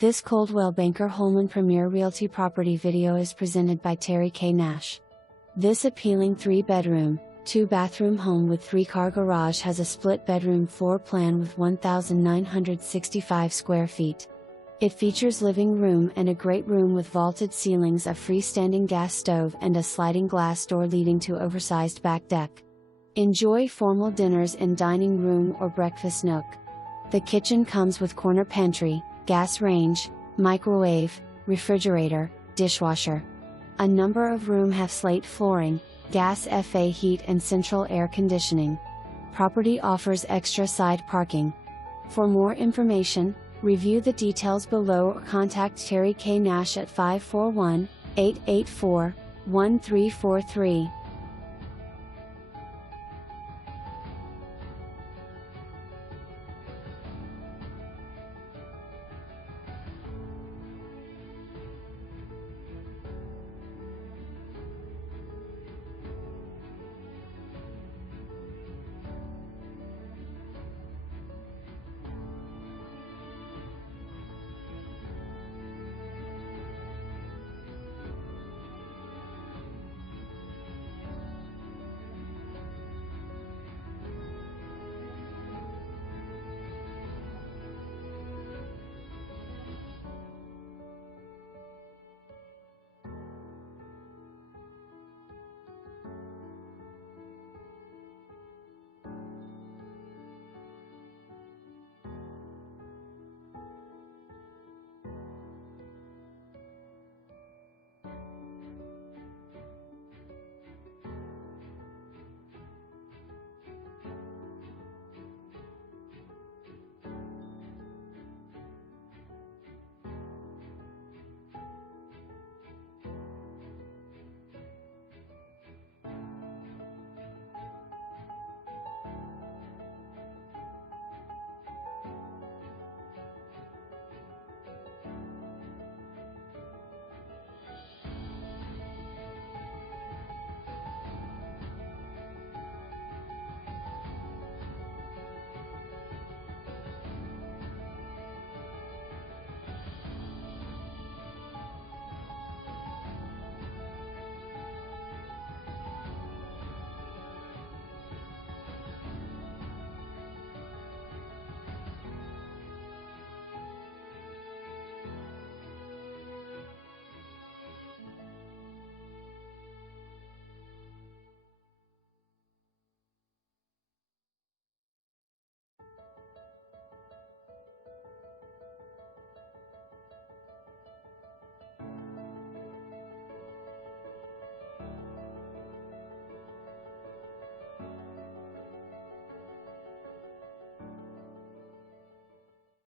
This Coldwell Banker Holman Premier Realty property video is presented by Terry K. Nash. This appealing 3-bedroom, 2-bathroom home with 3-car garage has a split-bedroom floor plan with 1,965 square feet. It features living room and a great room with vaulted ceilings, a freestanding gas stove and a sliding glass door leading to oversized back deck. Enjoy formal dinners in dining room or breakfast nook. The kitchen comes with corner pantry, gas range, microwave, refrigerator, dishwasher. A number of room have slate flooring, gas FA heat and central air conditioning. Property offers extra side parking. For more information, review the details below or contact Terry K. Nash at 541-884-1343.